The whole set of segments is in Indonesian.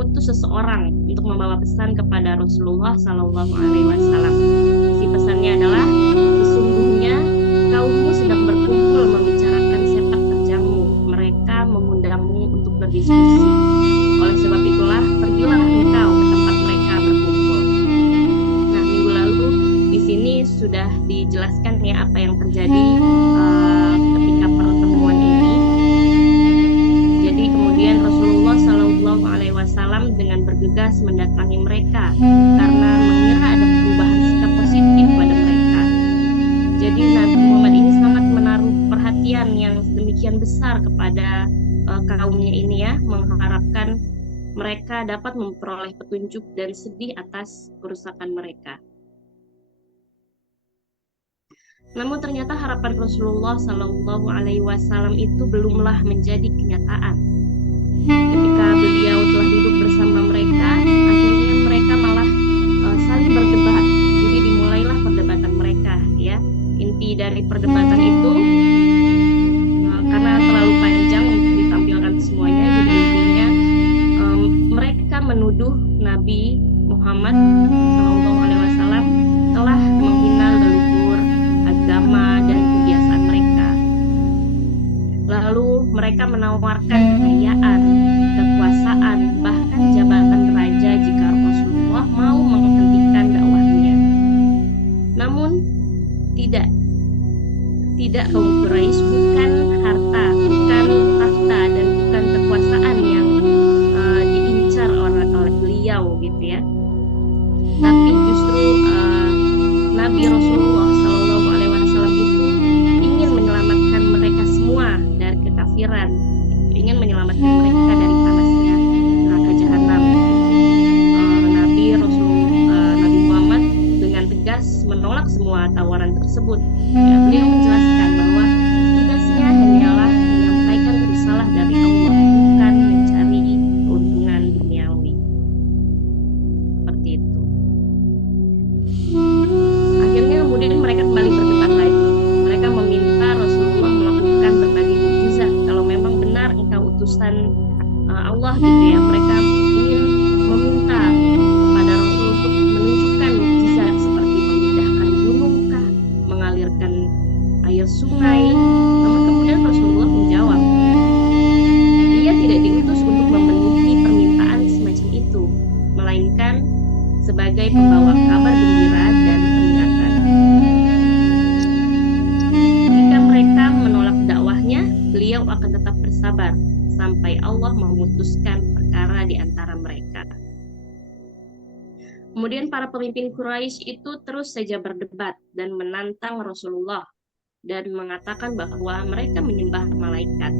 mengutus seseorang untuk membawa pesan kepada Rasulullah Sallallahu Alaihi Wasallam. Isi pesannya adalah, sesungguhnya kaummu sedang berkumpul membicarakan sepak terjangmu. Mereka mengundangmu untuk berdiskusi. Oleh sebab itulah, pergilah engkau ke tempat mereka berkumpul. Nah, minggu lalu di sini sudah dijelaskan ya apa yang terjadi ketika pertemuan ini. Jadi kemudian Rasulullah Shallallahu Alaihi Wasallam dengan bergegas mendatangi mereka karena mengira ada perubahan sikap positif pada mereka. Jadi Nabi Muhammad ini sangat menaruh perhatian yang sedemikian besar kepada kaumnya ini ya, mengharapkan mereka dapat memperoleh petunjuk dan sedih atas kerusakan mereka. Namun ternyata harapan Rasulullah Shallallahu Alaihi Wasallam itu belumlah menjadi kenyataan. Ketika beliau telah duduk bersama mereka, akhirnya mereka malah saling berdebat. Jadi dimulailah perdebatan mereka, ya. Inti dari perdebatan itu karena terlalu panjang untuk ditampilkan semuanya, jadi intinya mereka menuduh Nabi Muhammad Shallallahu Alaihi Wasallam telah menghina leluhur, agama dan kebiasaan mereka. Lalu mereka menawarkan kekayaan, kekuasaan, bahkan jabatan raja jika Rasulullah mau menghentikan dakwahnya. Namun tidak kaum Quraisy bukan harta, bukan tahta dan bukan kekuasaan yang diincar oleh beliau gitu ya. Tapi justru Nabi Rasulullah Shallallahu Alaihi Wasallam itu ingin menyelamatkan mereka semua dari kekafiran, ingin menyelamatkan mereka dari panasnya neraka jahanam. Nabi Muhammad dengan tegas menolak semua tawaran tersebut. Ya, beliau menjelaskan bahwa tugasnya hanyalah menyampaikan risalah dari Allah, bukan mencari keuntungan duniawi. Seperti itu. Akhirnya kemudian mereka kembali berdebat lagi. Mereka meminta Rasulullah melakukan berbagai mukjizat. Kalau memang benar engkau utusan Allah gitu ya, mereka ingin meminta kepada Rasul untuk menunjukkan mukjizat seperti memindahkan gunung kah, mengalirkan air sungai. Namun kemudian Rasulullah menjawab, ia tidak diutus untuk memenuhi permintaan semacam itu, melainkan sebagai pembawa kabar gembira dan peringatan. Jika mereka menolak dakwahnya, beliau akan tetap bersabar sampai Allah memutuskan perkara di antara mereka. Kemudian para pemimpin Quraisy itu terus saja berdebat dan menantang Rasulullah dan mengatakan bahwa mereka menyembah malaikat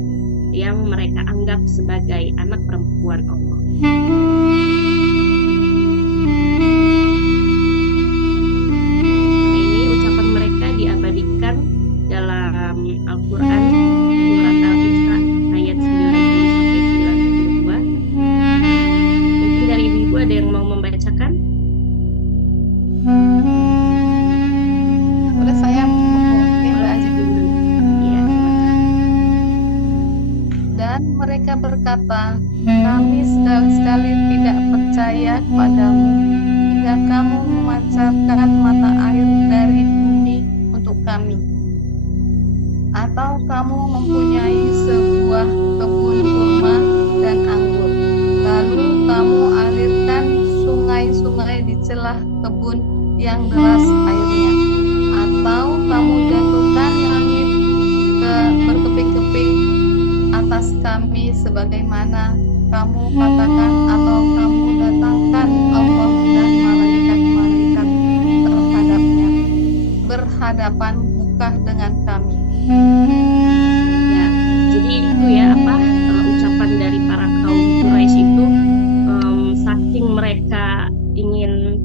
yang mereka anggap sebagai anak perempuan Allah. Ini ucapan mereka diabadikan dalam Al-Quran surat Al-Isra ayat 90-92. Mungkin dari ibu ada yang mau membacakan? Boleh saya mungkin aja dulu. Ya. Dan mereka berkata, kami sekali-sekali tidak percaya padamu hingga kamu memancarkan mata air dari bumi untuk kami, atau kamu mempunyai sebuah kebun kurma dan anggur, lalu kamu alirkan sungai-sungai di celah kebun yang deras airnya, atau kamu jatuhkan langit berkeping-keping atas kami sebagaimana kamu katakan, atau kamu datangkan Allah dan malaikat-malaikat terhadapnya berhadapan muka dengan kami. Ya, jadi itu ya ucapan dari para kaum Quraisy itu, saking mereka ingin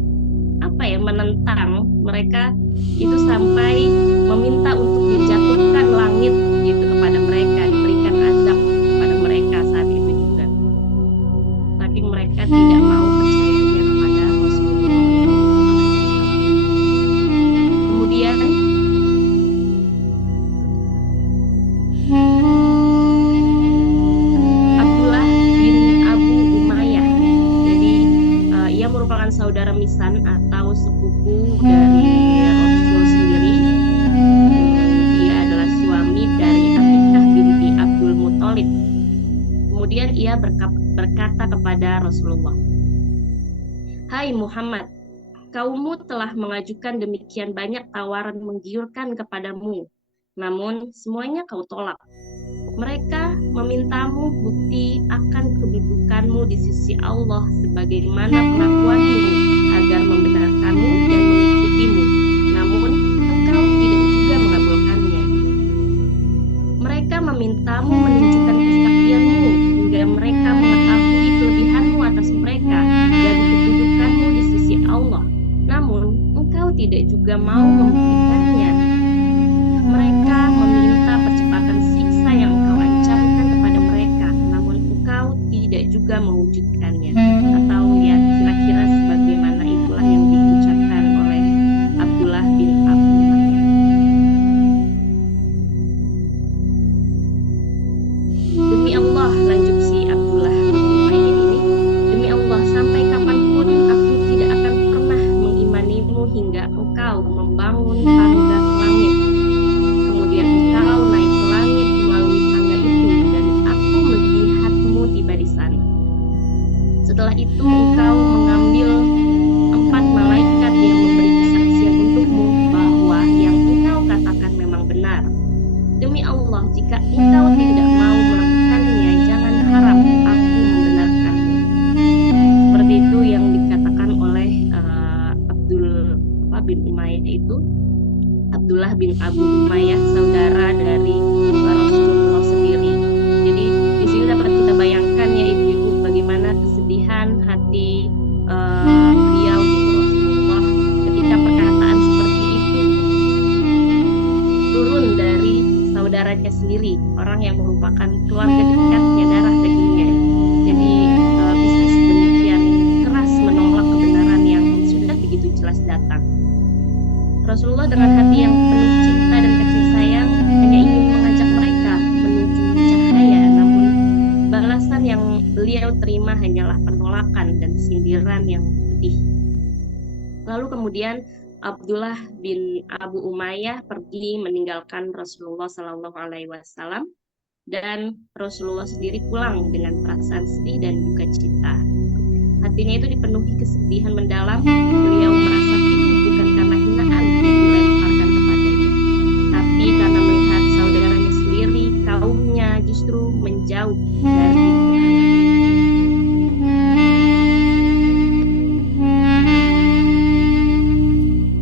menentang, mereka itu sampai meminta untuk dijatuhkan langit gitu kepada mereka, diberikan azab kepada mereka saat itu juga. Tapi mereka tidak mau percayanya kepada Rasulullah. Kemudian Abdullah bin Abu Umayyah warisan atau sepupu dari Rasul sendiri. Dia adalah suami dari Atikah binti Abdul Muthalib. Kemudian ia berkata kepada Rasulullah, "Hai Muhammad, kaummu telah mengajukan demikian banyak tawaran menggiurkan kepadamu, namun semuanya kau tolak. Mereka memintamu bukti akan kedudukanmu di sisi Allah sebagaimana pengakuanmu agar membenarkanmu dan mengikutimu, namun engkau tidak juga mengabulkannya. Mereka memintamu menunjukkan kesaktianmu hingga mereka mengetahui kelebihanmu atas mereka dan kedudukanmu di sisi Allah, namun engkau tidak juga mau membuktikannya. Mereka meminta percepatan siksa yang engkau ancamkan kepada mereka, namun engkau tidak juga mewujudkannya." Atau ya kira-kira sebagaimana itulah yang diucapkan oleh Abdullah bin Abu Umayyah. Demi Allah, lanjut si Abdullah bin Umayyah ini, "Demi Allah, sampai kapanpun aku tidak akan pernah mengimanimu hingga engkau membangun tangga ke langit. Kemudian engkau naik ke langit melalui tangga itu dan aku melihatmu tiba di sana. Setelah itu engkau mengambil 4 malaikat yang memberi kesaksian untukmu bahwa yang engkau katakan memang benar. Demi Allah, jika engkau tidak mau melakukannya, jangan harap aku membenarkanmu." Seperti itu yang dikatakan oleh bin Umayyah itu, Abdullah bin Abu Umayyah, saudara dari Rasulullah sendiri. Jadi di sini dapat kita bayangkan ya ibu-ibu bagaimana kesedihan hati beliau gitu Rasulullah ketika perkataan seperti itu turun dari saudaranya sendiri, orang yang merupakan keluarga dekatnya, darah dagingnya. Jadi bisa sedemikian keras menolak kebenaran yang sudah begitu jelas datang. Rasulullah dengan hati yang penuh cinta dan kasih sayang hanya ingin mengajak mereka menuju cahaya, namun balasan yang beliau terima hanyalah penolakan dan sindiran yang pedih. Lalu kemudian Abdullah bin Abu Umayyah pergi meninggalkan Rasulullah Shallallahu Alaihi Wasallam dan Rasulullah sendiri pulang dengan perasaan sedih dan duka cita. Hatinya itu dipenuhi kesedihan mendalam. Beliau merasa pilu bukan karena hinaan yang dilemparkan kepadanya, tapi karena melihat saudaranya sendiri, kaumnya justru menjauh dari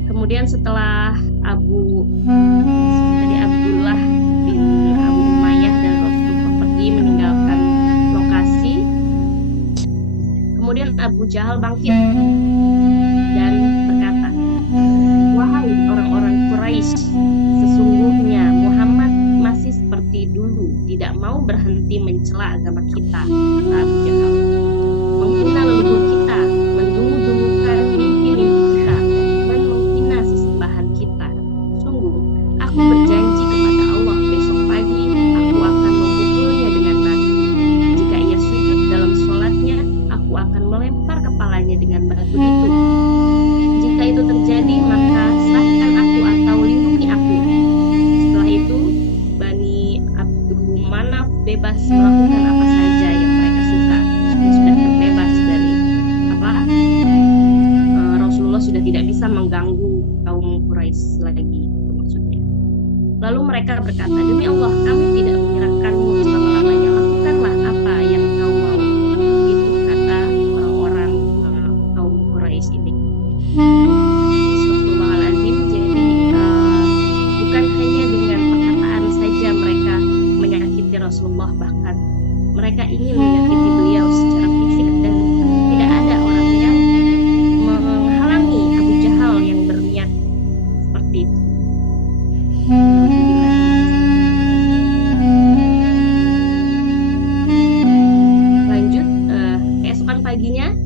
Kemudian setelah Abdullah bin Abu Umayyah dan Rasulullah pergi meninggalkan lokasi, kemudian Abu Jahal bangkit dan berkata, "Wahai orang-orang Quraisy, sesungguhnya Muhammad masih seperti dulu, tidak mau berhenti mencela agama kita," kata Abu Jahal, "menghina leluhur kita, mendungu-dungukan mimpi-mimpi kita, dan menghina sesembahan kita. Sungguh, aku berjanji kepada Allah besok pagi aku akan memukulnya dengan batu. Jika ia sujud dalam sholatnya, aku akan melempar kepalanya dengan batu itu. Jika itu terjadi, maka serahkan aku atau lindungi aku." Setelah itu, Bani Abdul Manaf bebas melakukan apa saja yang mereka suka. Sudah terbebas dari Rasulullah sudah tidak bisa mengganggu kaum Quraisy lagi, maksudnya. Lalu mereka berkata, "Demi Allah, kami tidak menyerahkanmu selama-lamanya. Lakukanlah apa yang kau mau." Itu kata orang-orang kaum Quraisy ini. Astagfirullahaladzim. Jadi bukan hanya dengan perkataan saja mereka menyakiti Rasulullah, bahkan mereka ingin menyakiti beliau secara fisik, dan tidak ada orang yang menghalangi Abu Jahal yang berniat seperti itu. Lanjut, keesokan paginya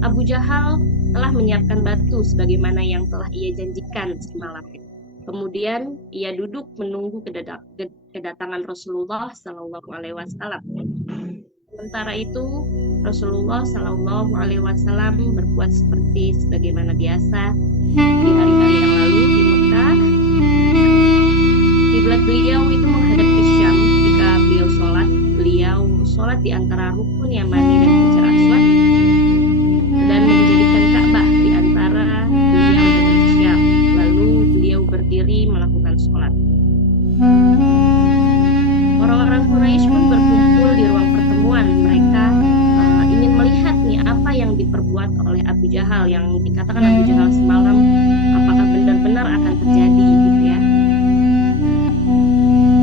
Abu Jahal telah menyiapkan batu sebagaimana yang telah ia janjikan semalam. Kemudian ia duduk menunggu kedatangan Rasulullah Shallallahu Alaihi Wasallam. Sementara itu Rasulullah Shallallahu Alaihi Wasallam berbuat seperti sebagaimana biasa di hari-hari yang lalu di Mekah. Kiblat beliau itu menghadap ke Syam. Jika beliau sholat di antara rukun Yamani dan Hajar Aswad dan menjadikan Ka'bah di antara beliau dan Syam. Lalu beliau berdiri melakukan sholat. Orang-orang Quraisy pun berkumpul di ruang pertemuan. Mereka ingin melihat nih apa yang diperbuat oleh Abu Jahal, yang dikatakan Abu Jahal semalam, apakah benar-benar akan terjadi gitu ya.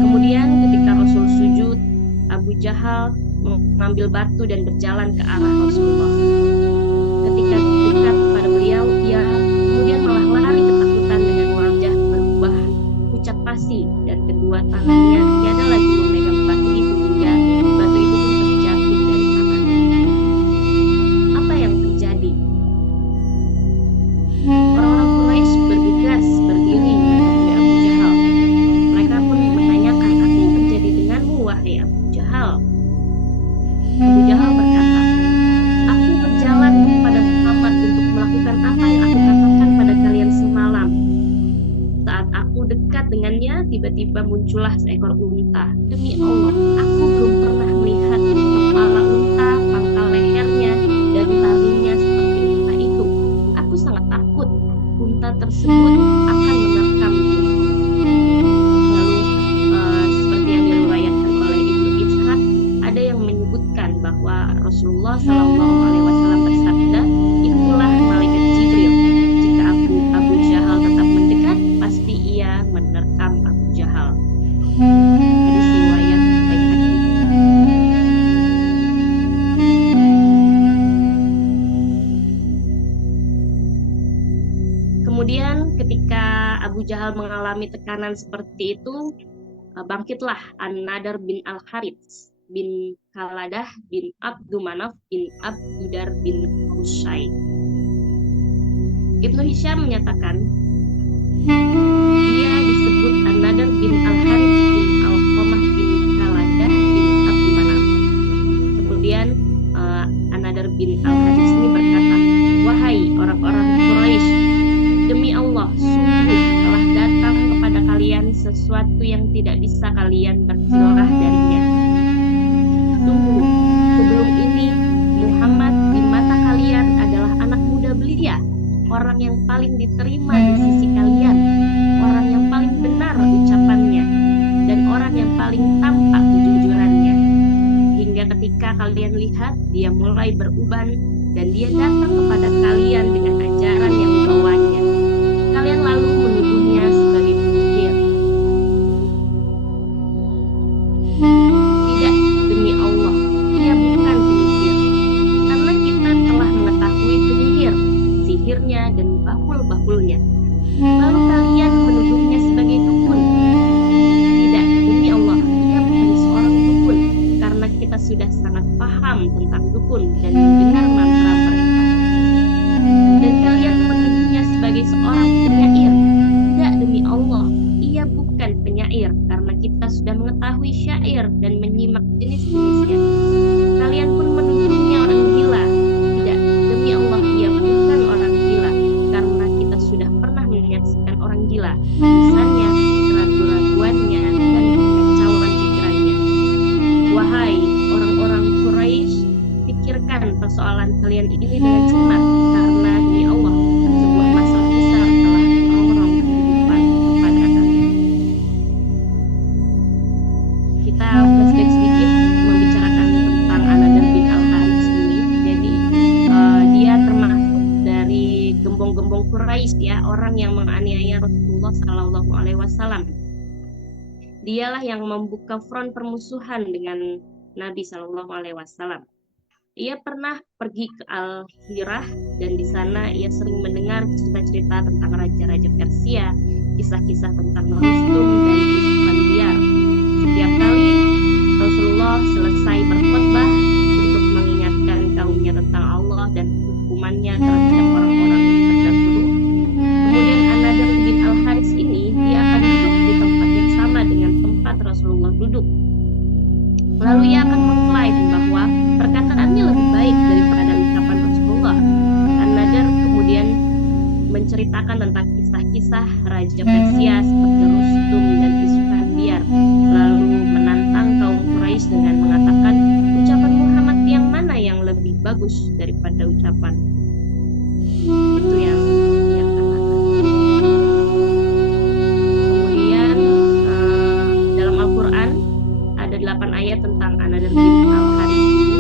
Kemudian ketika Rasul sujud, Abu Jahal mengambil batu dan berjalan ke arah Rasulullah. Ketika dekat kepada beliau, ia kemudian malah lari ketakutan dengan wajah berubah pucat pasi, dan kedua tangannya tiada lagi memegang batu itu hingga batu itu pun terjatuh dari tangannya. Apa yang terjadi? Orang-orang Quraisy bergegas berdiri menghadapi Abu Jahal. Mereka pun menanyakan, apa yang terjadi denganmu wahai Abu Jahal? Abu Jahal berkata, aku berjalan kepada Muhammad untuk melakukan apa yang aku katakan pada kalian semalam. Saat aku dekat dengannya, tiba-tiba muncullah seekor unta. Demi Allah, aku belum pernah melihat kepala unta, pangkal lehernya, dan taringnya seperti unta itu. Aku sangat takut unta tersebut akan menerkam diriku. Lalu seperti yang diriwayatkan oleh Ibnu Ishaq, ada yang menyebutkan bahwa Rasulullah Shallallahu Alaihi Wasallam bersabda, itulah malaikat Jibril. Jika Abu Jahal tetap mendekat, pasti ia menerkam Abu Jahal. Hadis riwayat Baihaqi. Kemudian ketika Abu Jahal mengalami tekanan seperti itu, bangkitlah An-Nadar bin Al-Harits bin Khaladah bin Abdu Manaf bin Abdudar bin Qusay. Ibnu Hisham menyatakan dia disebut An-Nadar bin Al-Harits bin Al-Qamah bin Khaladah bin Abdu Manaf. Kemudian An-Nadar bin Al-Harits ini berkata, wahai orang-orang Quraisy, demi Allah, sungguh telah datang kepada kalian sesuatu yang tidak bisa kalian berkilah darinya. Sungguh, sebelum ini Muhammad di mata kalian adalah anak muda belia, orang yang paling diterima di sisi kalian, orang yang paling benar ucapannya, dan orang yang paling tampak kejujurannya. Hingga ketika kalian lihat, dia mulai beruban dan dia datang kepada kalian dengan ajaran yang dibawanya. Kalian lalu menuduhnya sebagai penyihir. Tidak, demi Allah, ia bukan penyihir. Karena kita telah mengetahui penyihir, sihirnya dan bahul-bahulnya. Lalu kalian menuduhnya sebagai dukun. Tidak, demi Allah, ia bukan seorang dukun. Karena kita sudah sangat paham tentang dukun dan mendengar mantra mereka. Dan kalian menuduhnya sebagai seorang penyair. Tidak, demi Allah, ia bukan penyair, karena kita sudah mengetahui syair dan menyimak jenis-jenisnya. Kalian pun menuduhnya orang gila. Tidak, demi Allah, ia bukan orang gila, karena kita sudah pernah menyaksikan orang gila, misalnya keraguan-raguannya dan kekacauan pikirannya. Wahai orang-orang Quraisy, pikirkan persoalan kalian ini dengan cermat, karena demi Allah, sebuah masalah besar telah merongrong kehidupan kepada kalian. Kita flashback sedikit membicarakan tentang An-Nadar bin Al-Harits ini. Jadi dia termasuk dari gembong-gembong Quraisy ya, orang yang menganiaya Rasulullah Shallallahu Alaihi Wasallam. Dialah yang membuka front permusuhan dengan Nabi Shallallahu Alaihi Wasallam. Ia pernah pergi ke Al-Hirah dan di sana ia sering mendengar cerita-cerita tentang raja-raja Persia, kisah-kisah tentang Rustum dan Isfandiar. Setiap kali Rasulullah selesai berkhutbah untuk mengingatkan kaumnya tentang Allah dan hukumannya terhadap orang-orang terdahulu, kemudian An-Nadar bin Al-Harits ini dia akan duduk di tempat yang sama dengan tempat Rasulullah duduk. Lalu ia akan mengklaim bahwa perkataannya lebih baik Raja Persia seperti Rustum dan Isfandiar, lalu menantang kaum Quraisy dengan mengatakan, ucapan Muhammad yang mana yang lebih bagus daripada ucapan. Itu yang dia katakan. Kemudian dalam Al-Quran ada 8 ayat tentang An-Nadr bin Al-Harits ini.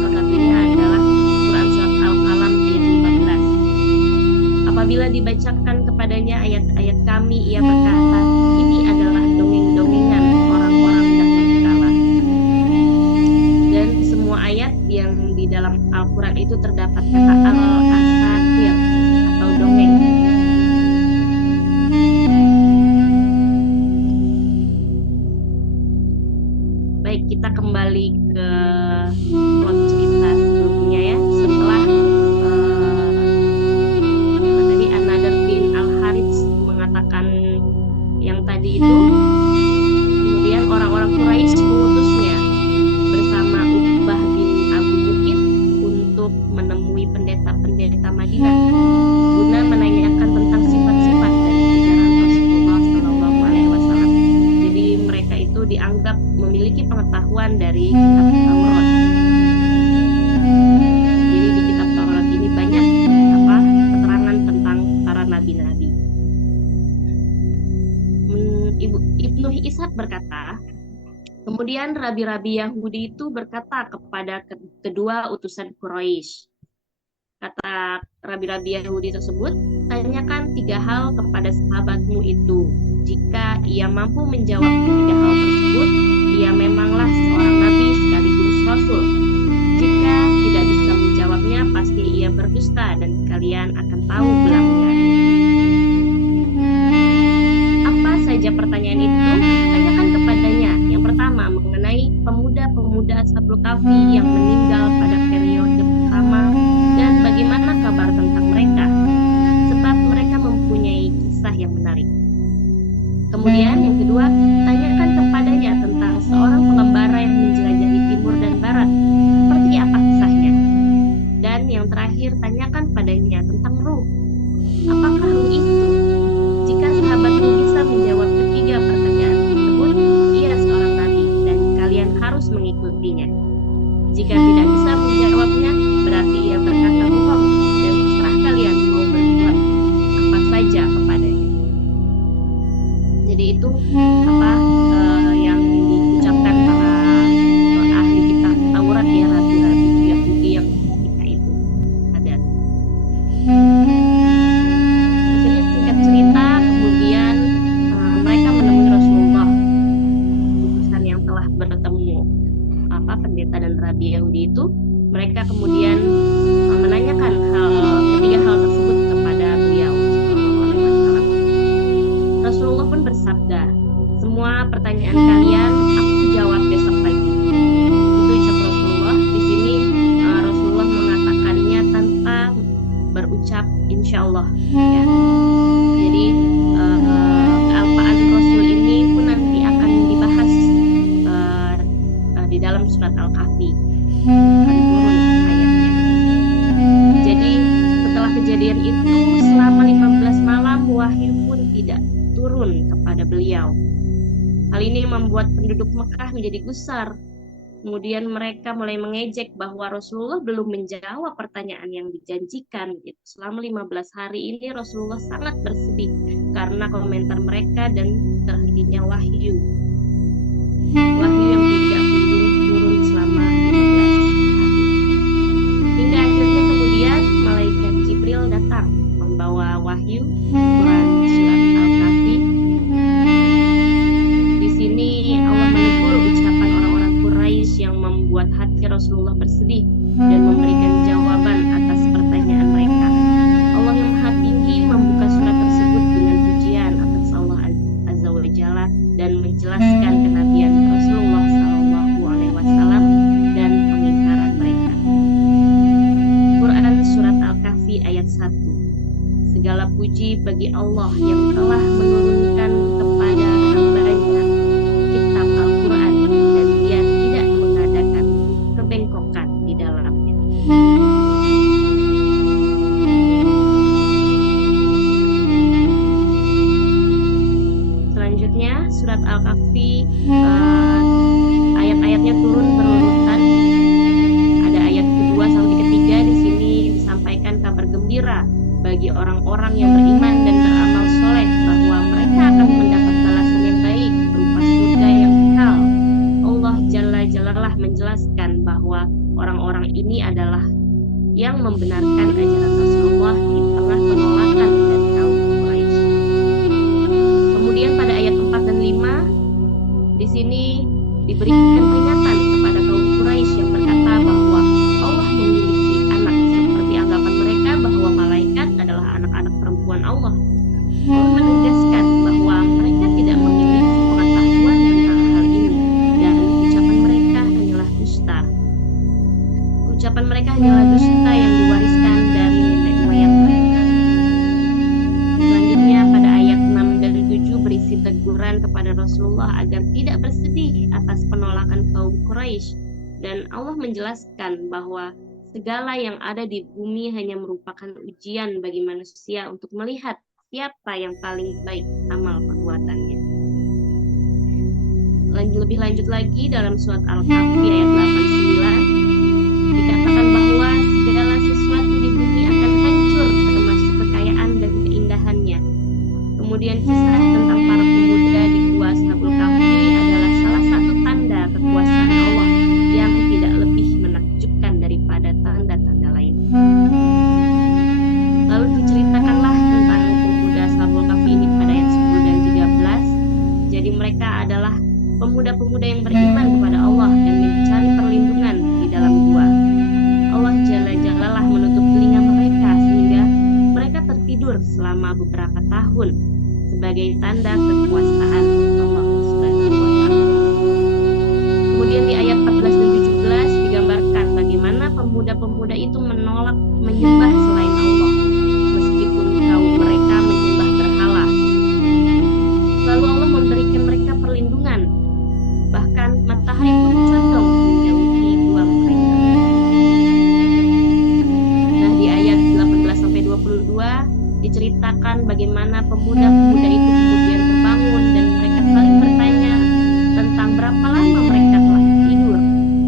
Salah satunya adalah Quran surat Al-Qalam ayat 15. Apabila dibacakan kepadanya ayat-ayat kami, ia berkata, ini adalah dongeng-dongengan orang-orang dahulu kala. Dan semua ayat yang di dalam Al-Quran itu terdapat kata al-asatir atau dongeng. Baik, kita kembali ke plot cerita sebelumnya ya. Setelah tadi An-Nadr bin Al-Harits mengatakan yang tadi itu, kemudian orang-orang Quraisy mengutusnya bersama Uqbah bin Abu Mu'id untuk menemui pendeta-pendeta Madinah guna menanyakan tentang sifat-sifat dan ajaran Rasulullah SAW. Jadi mereka itu dianggap memiliki pengetahuan dari kitab Taurat. Jadi di kitab Taurat ini banyak keterangan tentang para nabi-nabi. Ibnu Ishaq berkata, kemudian rabi-rabi Yahudi itu berkata kepada kedua utusan Quraisy. Kata rabi-rabi Yahudi tersebut, tanyakan 3 hal kepada sahabatmu itu. Jika ia mampu menjawab 3 hal tersebut, ia memanglah seorang nabi sekaligus rasul. Jika tidak bisa menjawabnya, pasti ia berdusta dan kalian akan tahu belangnya. Apa saja pertanyaan itu? Tanyakan kepadanya. Yang pertama, mengenai pemuda-pemuda Ashabul Kahfi yang meninggal pada periode pertama dan bagaimana kabar tentang mereka, sebab mereka mempunyai kisah yang menarik. Kemudian yang kedua, tanyakan kepadanya tentang seorang pengembara yang menjelajahi timur dan barat, seperti apa kisahnya. Dan yang terakhir, tanyakan padanya tentang ruh. Apakah ruh itu? Jika sahabatmu bisa menjawab ketiga pertanyaan tersebut, ia seorang nabi dan kalian harus mengikutinya. Jika tidak bisa menjawabnya, berarti ia berkata bohong dan terserah kalian mau berbuat apa saja kepadanya. Jadi itu yang diucapkan para ahli kitab Taurat ya, rabi-rabi Yahudi yang ketika itu ada. Akhirnya singkat cerita, kemudian mereka menemui Rasulullah, utusan yang telah bertemu pendeta dan rabi Yahudi itu. Mereka kemudian menanyakan ketiga hal tersebut kepada beliau SAW. Rasulullah pun bersabda, semua pertanyaan kalian aku jawab besok pagi. Itu ucap Rasulullah. Di sini Rasulullah mengatakannya tanpa berucap insyaallah ya. Jadi kealpaan Rasul ini pun nanti akan dibahas di dalam surat Al-Kahfi. Akan turun ayatnya. Jadi setelah kejadian itu selama 15 malam wahyu pun tidak turun kepada beliau. Hal ini membuat penduduk Mekah menjadi gusar. Kemudian mereka mulai mengejek bahwa Rasulullah belum menjawab pertanyaan yang dijanjikan. Selama 15 hari ini Rasulullah sangat bersedih karena komentar mereka dan terhentinya wahyu. Wahyu yang tidak turun selama 15 hari. Hingga akhirnya kemudian malaikat Jibril datang membawa wahyu Quran surat Al-Kahfi. Di sini Allah menegur ucapan orang-orang Quraisy yang membuat hati Rasulullah bersedih dan memberikan jawaban atas pertanyaan mereka. Allah yang Maha Tinggi membuka surat tersebut dengan pujian atas Allah Azza wa Jalla dan menjelaskan kenabian Rasulullah SAW dan pengingkaran mereka. Quran surat Al-Kahfi ayat 1. Segala puji bagi Allah yang telah menurunkan kepada hamba-Nya kitab Al-Quran dan Dia tidak mengadakan kebengkokan di dalamnya. bagi orang-orang yang beriman dan beramal soleh bahwa mereka akan mendapat balasan yang baik berupa surga yang kekal. Allah Jalla Jalalah menjelaskan bahwa orang-orang ini adalah yang membenarkan ajaran Rasulullah di tengah penolakan dari kaum Quraisy. Kemudian pada ayat 4 dan 5 di sini diberikan peringatan kepada kaum Quraisy yang berkata bahwa Allah memiliki anak, seperti anggapan mereka bahwa malaikat adalah anak-anak perempuan Allah. Allah menegaskan bahwa mereka tidak memiliki pengetahuan tentang hal ini dan ucapan mereka hanyalah dusta. Ucapan mereka hanyalah dusta yang diwariskan dari nenek moyang mereka. Selanjutnya pada ayat 6 dan 7 berisi teguran kepada Rasulullah agar tidak bersedih atas penolakan kaum Quraisy, dan Allah menjelaskan bahwa segala yang ada di bumi hanya merupakan ujian bagi manusia untuk melihat siapa yang paling baik amal perbuatannya. Lebih lanjut lagi dalam surat Al-Kahfi ayat 8-9 dikatakan bahwa segala sesuatu di bumi akan hancur termasuk kekayaan dan keindahannya. Kemudian kisah tentang para pemuda di Gua Ashabul Kahfi adalah salah satu tanda kekuasaan Allah yang tidak lebih menakjubkan daripada tanda-tanda lain. Lalu diceritakanlah tentang pemuda Ashabul Kahfi ini pada ayat 10 dan 13. Jadi mereka adalah pemuda-pemuda yang beriman kepada Allah dan mencari perlindungan di dalam gua. Allah Jalla Jalalah menutup telinga mereka sehingga mereka tertidur selama beberapa tahun sebagai tanda kekuasaan Allah Subhanahu wa Ta'ala. Kemudian di ayat 14 dan 17 digambarkan bagaimana pemuda-pemuda itu menolak menyembah selain Allah meskipun kaum mereka menyembah berhala. Lalu Allah memberikan mereka perlindungan, bahkan matahari pun condong menjauhi gua mereka. Nah, di ayat 18-22 diceritakan bagaimana pemuda-pemuda itu kemudian terbangun dan mereka saling bertanya tentang berapa lama mereka telah tidur.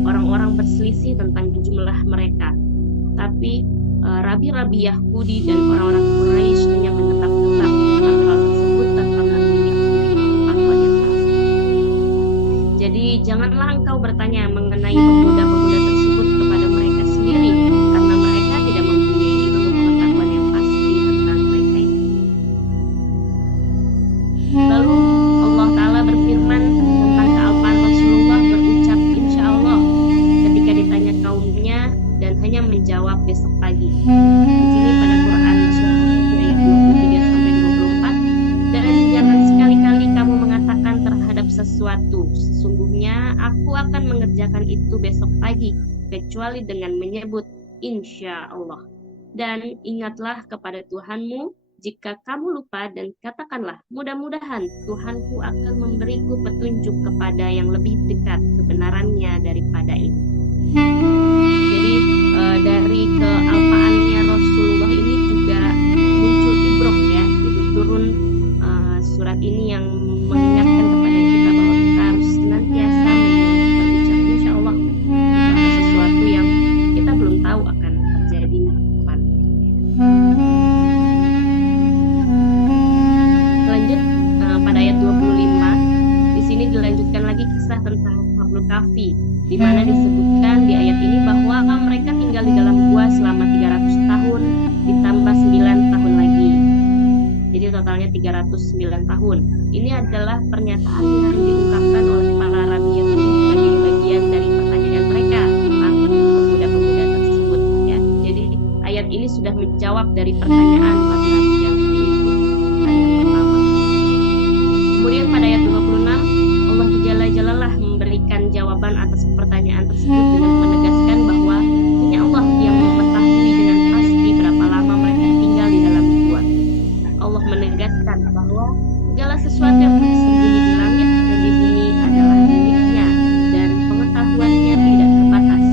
Orang-orang berselisih tentang jumlah mereka, tapi rabi-rabi Yahudi dan orang-orang Quraisy hanya menetap-tetap tentang hal tersebut tanpa memiliki pengetahuan yang pasti. Jadi janganlah engkau bertanya mengenai pemuda-pemuda tersebut kepada mereka sendiri, karena mereka tidak mempunyai ilmu pengetahuan yang pasti tentang mereka itu. Lalu Allah Ta'ala berfirman tentang kealpaan Rasulullah berucap insya Allah ketika ditanya kaumnya dan hanya menjawab besok pagi. Di sini pada Quran surah ayat 23-24, dan jangan sekali-kali kamu mengatakan terhadap sesuatu, sesungguhnya aku akan mengerjakan itu besok pagi, kecuali dengan menyebut insya Allah. Dan ingatlah kepada Tuhanmu jika kamu lupa, dan katakanlah mudah-mudahan Tuhanku akan memberiku petunjuk kepada yang lebih dekat kebenarannya daripada ini. Jadi dari kealpaannya Rasulullah ini juga muncul ibroh ya, jadi turun surat ini yang mengingatkan kepada kita bahwa kita harus senantiasa berucap insya Allah jika ada sesuatu yang kita belum tahu akan terjadi kapan. Lanjut pada ayat 25, di sini dilanjutkan lagi kisah tentang Ashabul Kahfi, di mana disebutkan di ayat ini bahwa mereka tinggal di dalam gua selama 300 tahun ditambah 9 tahun lagi. Jadi totalnya 309 tahun. Ini adalah pernyataan yang diungkapkan oleh para rabi Yahudi sebagai bagian dari pertanyaan mereka tentang pemuda-pemuda tersebut ya. Jadi ayat ini sudah menjawab dari pertanyaan para rabi Yahudi itu. Ayat pertama. Kemudian pada ayat 26 Allah Jalla Jalalah memberikan jawaban atas pertanyaan tersebut dengan menegaskan bahwa hanya Allah yang mengetahui dengan pasti berapa lama mereka tinggal di dalam gua. Allah menegaskan bahwa segala sesuatu yang bersembunyi di langit dan di bumi adalah miliknya, dan pengetahuannya tidak terbatas.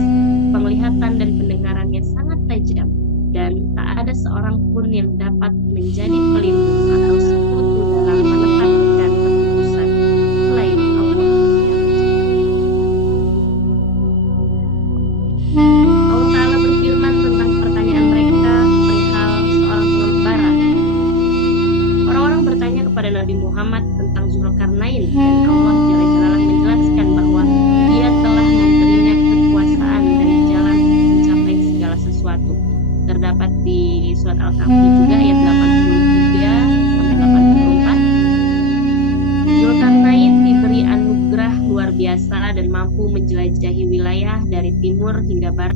Penglihatan dan pendengarannya sangat tajam, dan tak ada seorang pun yang dapat menjadi pelindung atau sekutu dalam menetapkan keputusan selain Allah. Allah Ta'ala berfirman tentang pertanyaan mereka perihal seorang pengembara biasa dan mampu menjelajahi wilayah dari timur hingga barat